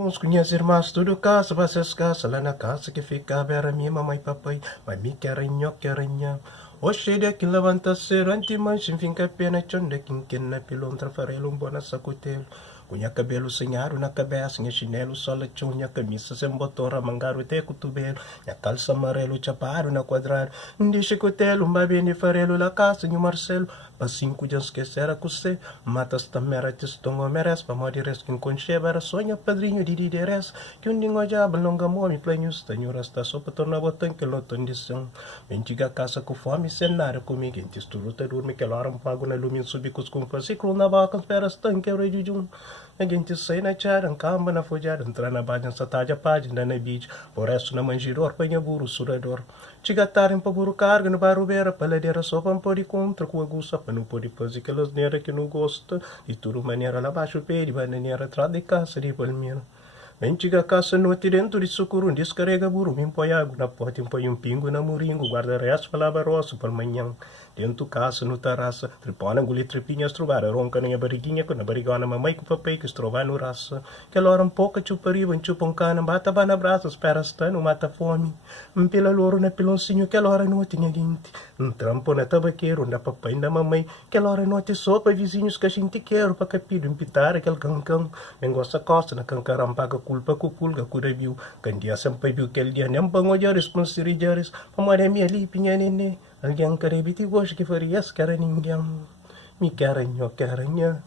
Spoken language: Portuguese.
Irmãos, conhece irmãs, tudo casa, vocês casa, lá na casa que fica a minha mamãe e papai, mas me que aranha. Oxe, de que levanta ser anti-mães, enfim, que pena, chonda, quem na pilontra, farelo, bona sacutelo. Cunha cabelo senharo na cabeça, nha chinelo, sola, chunha, camisa, sem botora, mangaro, te cutubelo, nha calça amarelo, chaparo na quadrado, ndiche cutelo, mbabene farelo, la casa, nha Marcelo, pasinco de esquecer a cusê, matas tamera, testongo, meres, pa modi reskin conchebara, sonha, padrinho de dideres, que um dingo jaba, longa momi, planhos, tanhura, está só para tornar botão, que loton de som, bendiga casa com fome, cenário comigo, entes turuta, dorme, que loram pago na lumin, subicos com fascículo, na vaca, esperas, tanque, rei de um. A gente sai na tcharan, camba na folhada, entrar na bagem, satádia, página na beach, por resto na manjidor, panha burro, surador. Chigatarem pa buru carga no barubera, paladeira só para pôr contra com a guça, para não pôr fazer aquelas nera que não gosta, e tudo maneira lá baixo, pede, bananeira atrás de casa de palmeira. Mendiga caça no dentro de socorro, descarrega buru, me põe água na porta, põe pingo na muringo, guarda resto para roça para manhã. Dentro casa no terraça, tripona, guli tripinhas, trovar a ronca na barriguinha, com a barrigona mamãe com papai que estrovar no raça. Que hora pouca chupariva, chupa cana, bata na braça, espera estando, mata fome. Pela louro na piloncinho, que hora não tinha gente. Trampo na tabaqueiro, na papai na mamãe, que hora não te sopa, vizinhos que a gente quer, para capido, impitar aquele cancão. Mengoça costa na cancaram, paga culpa com culga, cura viu. Candia sampai viu que ele dia nem pangojares, consirijares, pamada minha lipinha nene. Alguém quer evitar hoje que faria esse cara ninguém. Me querem, eu querem.